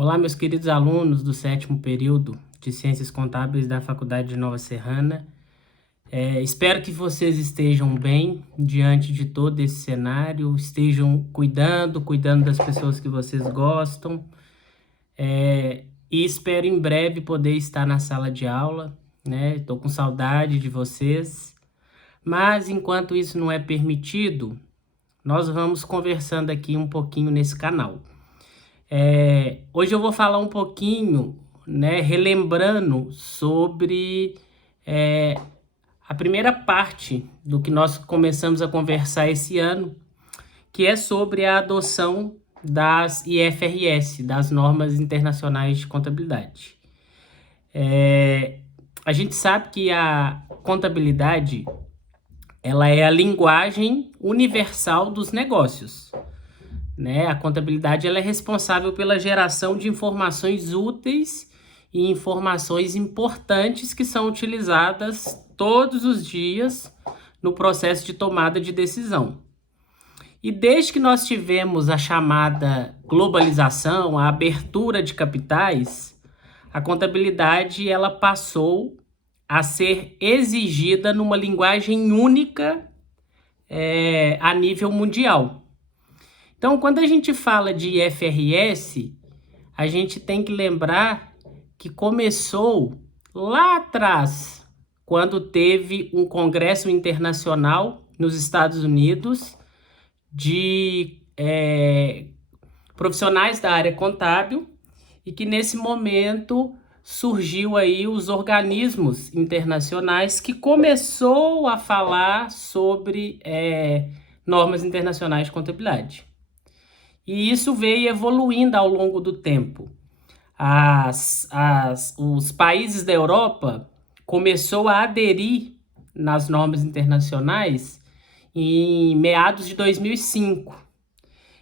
Olá, meus queridos alunos do 7º período de Ciências Contábeis da Faculdade de Nova Serrana. Espero que vocês estejam bem diante de todo esse cenário, estejam cuidando das pessoas que vocês gostam, e espero em breve poder estar na sala de aula, né? Estou com saudade de vocês, mas enquanto isso não é permitido, nós vamos conversando aqui um pouquinho nesse canal. Hoje eu vou falar um pouquinho, né, relembrando sobre a primeira parte do que nós começamos a conversar esse ano, que é sobre a adoção das IFRS, das Normas Internacionais de Contabilidade. A gente sabe que a contabilidade ela é a linguagem universal dos negócios. A contabilidade ela é responsável pela geração de informações úteis e informações importantes que são utilizadas todos os dias no processo de tomada de decisão. E desde que nós tivemos a chamada globalização, a abertura de capitais, a contabilidade ela passou a ser exigida numa linguagem única a nível mundial. Então, quando a gente fala de IFRS, a gente tem que lembrar que começou lá atrás, quando teve um congresso internacional nos Estados Unidos de profissionais da área contábil, e que nesse momento surgiu aí os organismos internacionais que começou a falar sobre normas internacionais de contabilidade. E isso veio evoluindo ao longo do tempo. Os países da Europa começou a aderir nas normas internacionais em meados de 2005.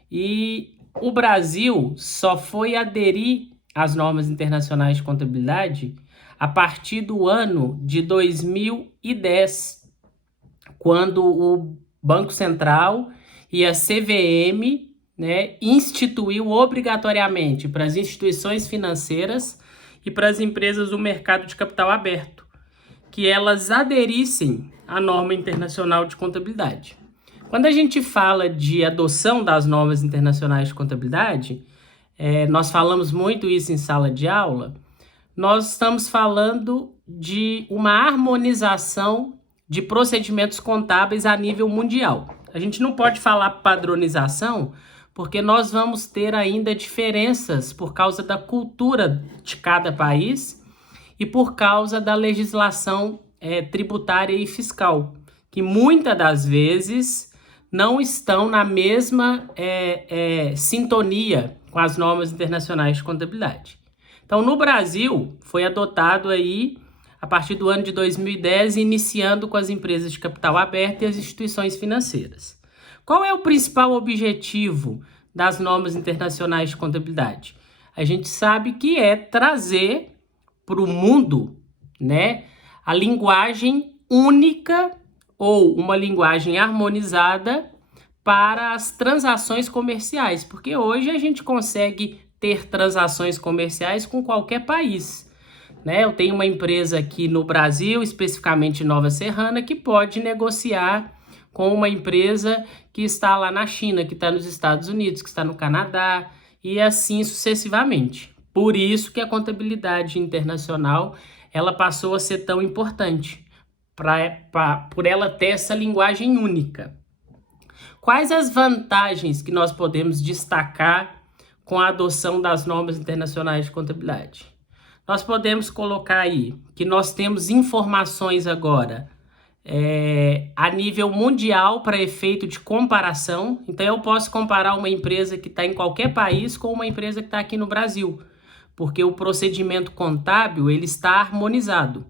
E o Brasil só foi aderir às normas internacionais de contabilidade a partir do ano de 2010, quando o Banco Central e a CVM instituiu obrigatoriamente para as instituições financeiras e para as empresas do mercado de capital aberto, que elas aderissem à norma internacional de contabilidade. Quando a gente fala de adoção das normas internacionais de contabilidade, nós falamos muito isso em sala de aula, nós estamos falando de uma harmonização de procedimentos contábeis a nível mundial. A gente não pode falar padronização, porque nós vamos ter ainda diferenças por causa da cultura de cada país e por causa da legislação tributária e fiscal, que muitas das vezes não estão na mesma sintonia com as normas internacionais de contabilidade. Então, no Brasil, foi adotado aí a partir do ano de 2010, iniciando com as empresas de capital aberto e as instituições financeiras. Qual é o principal objetivo das normas internacionais de contabilidade? A gente sabe que é trazer para o mundo, a linguagem única ou uma linguagem harmonizada para as transações comerciais, porque hoje a gente consegue ter transações comerciais com qualquer país. Eu tenho uma empresa aqui no Brasil, especificamente em Nova Serrana, que pode negociar com uma empresa que está lá na China, que está nos Estados Unidos, que está no Canadá, e assim sucessivamente. Por isso que a contabilidade internacional ela passou a ser tão importante, por ela ter essa linguagem única. Quais as vantagens que nós podemos destacar com a adoção das normas internacionais de contabilidade? Nós podemos colocar aí que nós temos informações agora a nível mundial para efeito de comparação. Então, eu posso comparar uma empresa que está em qualquer país com uma empresa que está aqui no Brasil, porque o procedimento contábil ele está harmonizado.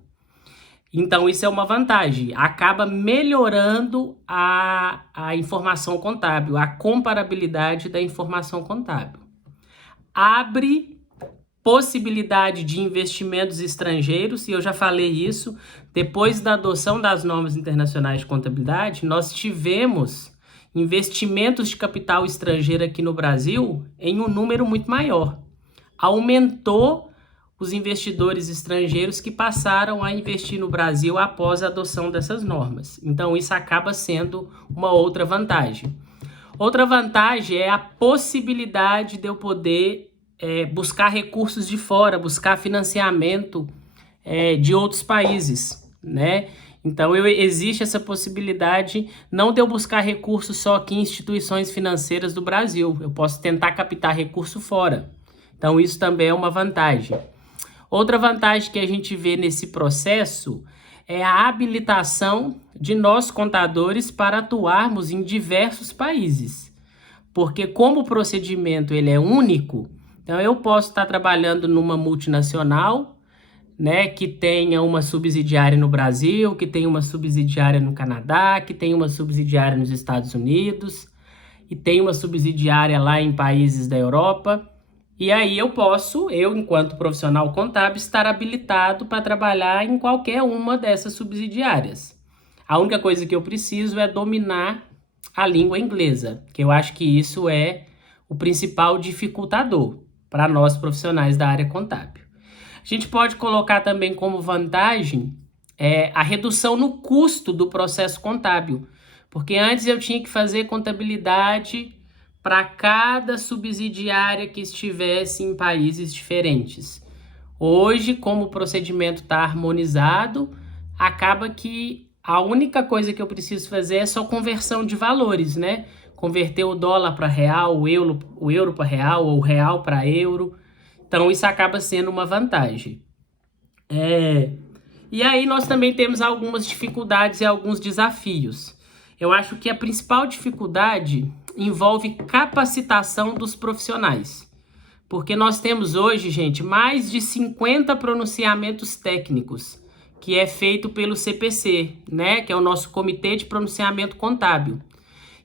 Então, isso é uma vantagem. Acaba melhorando a informação contábil, a comparabilidade da informação contábil. Abre possibilidade de investimentos estrangeiros, e eu já falei isso, depois da adoção das normas internacionais de contabilidade, nós tivemos investimentos de capital estrangeiro aqui no Brasil em um número muito maior. aumentou os investidores estrangeiros que passaram a investir no Brasil após a adoção dessas normas. Então, isso acaba sendo uma outra vantagem. Outra vantagem é a possibilidade de eu poder buscar recursos de fora, buscar financiamento de outros países, né? Então, existe essa possibilidade não de eu buscar recursos só aqui em instituições financeiras do Brasil. Eu posso tentar captar recurso fora. Então, isso também é uma vantagem. Outra vantagem que a gente vê nesse processo é a habilitação de nós contadores para atuarmos em diversos países. Porque como o procedimento ele é único, então eu posso estar trabalhando numa multinacional, né, que tenha uma subsidiária no Brasil, que tenha uma subsidiária no Canadá, que tenha uma subsidiária nos Estados Unidos e tenha uma subsidiária lá em países da Europa. E aí eu enquanto profissional contábil, estar habilitado para trabalhar em qualquer uma dessas subsidiárias. A única coisa que eu preciso é dominar a língua inglesa, que eu acho que isso é o principal dificultador para nós profissionais da área contábil. A gente pode colocar também como vantagem a redução no custo do processo contábil, porque antes eu tinha que fazer contabilidade para cada subsidiária que estivesse em países diferentes. Hoje, como o procedimento está harmonizado, acaba que a única coisa que eu preciso fazer é só conversão de valores, né? Converter o dólar para real, o euro para real, ou o real para euro. Então, isso acaba sendo uma vantagem. E aí, nós também temos algumas dificuldades e alguns desafios. Eu acho que a principal dificuldade envolve capacitação dos profissionais. Porque nós temos hoje, gente, mais de 50 pronunciamentos técnicos, que é feito pelo CPC, né? Que é o nosso Comitê de Pronunciamento Contábil.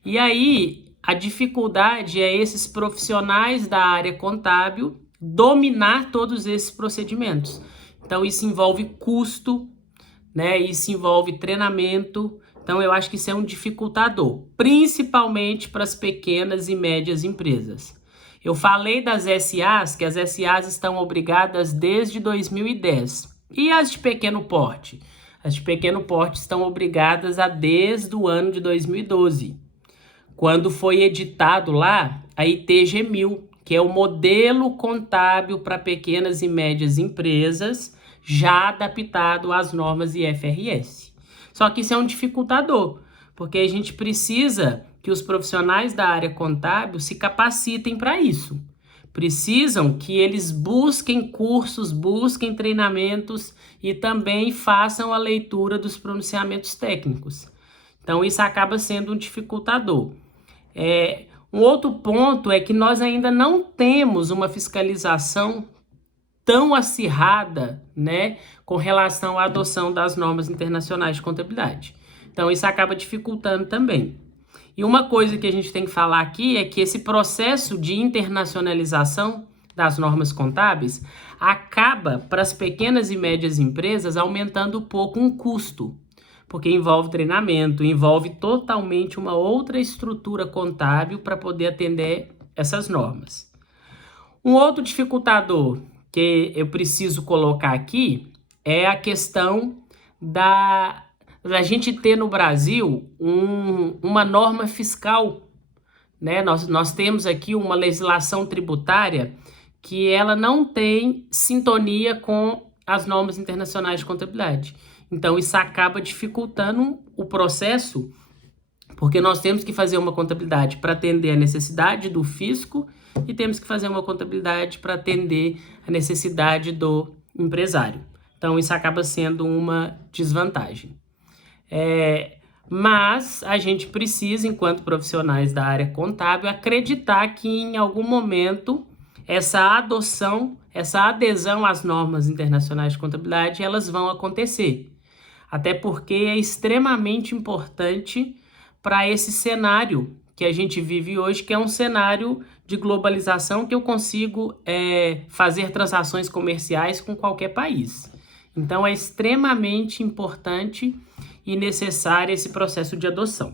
E aí, a dificuldade é esses profissionais da área contábil dominar todos esses procedimentos. Então, isso envolve custo, né? Isso envolve treinamento. Então, eu acho que isso é um dificultador, principalmente para as pequenas e médias empresas. Eu falei das SAs, que as SAs estão obrigadas desde 2010. E as de pequeno porte? As de pequeno porte estão obrigadas desde o ano de 2012, quando foi editado lá a ITG-1000, que é o modelo contábil para pequenas e médias empresas, já adaptado às normas IFRS. Só que isso é um dificultador, porque a gente precisa que os profissionais da área contábil se capacitem para isso. Precisam que eles busquem cursos, busquem treinamentos e também façam a leitura dos pronunciamentos técnicos. Então, isso acaba sendo um dificultador. Um outro ponto é que nós ainda não temos uma fiscalização tão acirrada, né, com relação à adoção das normas internacionais de contabilidade. Então, isso acaba dificultando também. E uma coisa que a gente tem que falar aqui é que esse processo de internacionalização das normas contábeis acaba, para as pequenas e médias empresas, aumentando um pouco um custo, porque envolve treinamento, envolve totalmente uma outra estrutura contábil para poder atender essas normas. Um outro dificultador que eu preciso colocar aqui é a questão da gente ter no Brasil uma norma fiscal, né? Nós temos aqui uma legislação tributária que ela não tem sintonia com as normas internacionais de contabilidade. Então, isso acaba dificultando o processo, porque nós temos que fazer uma contabilidade para atender a necessidade do fisco e temos que fazer uma contabilidade para atender a necessidade do empresário. Então, isso acaba sendo uma desvantagem. Mas a gente precisa, enquanto profissionais da área contábil, acreditar que em algum momento essa adesão às normas internacionais de contabilidade, elas vão acontecer. Até porque é extremamente importante para esse cenário que a gente vive hoje, que é um cenário de globalização que eu consigo fazer transações comerciais com qualquer país. Então, é extremamente importante e necessário esse processo de adoção.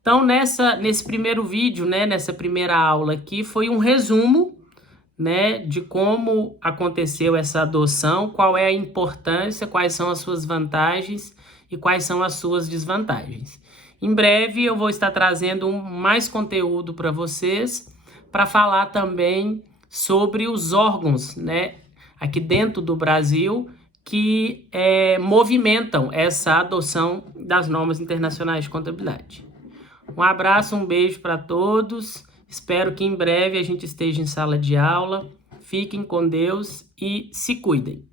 Então, nesse primeiro vídeo, né, nessa primeira aula aqui, foi um resumo, né, de como aconteceu essa adoção, qual é a importância, quais são as suas vantagens e quais são as suas desvantagens. Em breve eu vou estar trazendo mais conteúdo para vocês, para falar também sobre os órgãos, né, aqui dentro do Brasil, que movimentam essa adoção das normas internacionais de contabilidade. Um abraço, um beijo para todos. Espero que em breve a gente esteja em sala de aula. Fiquem com Deus e se cuidem.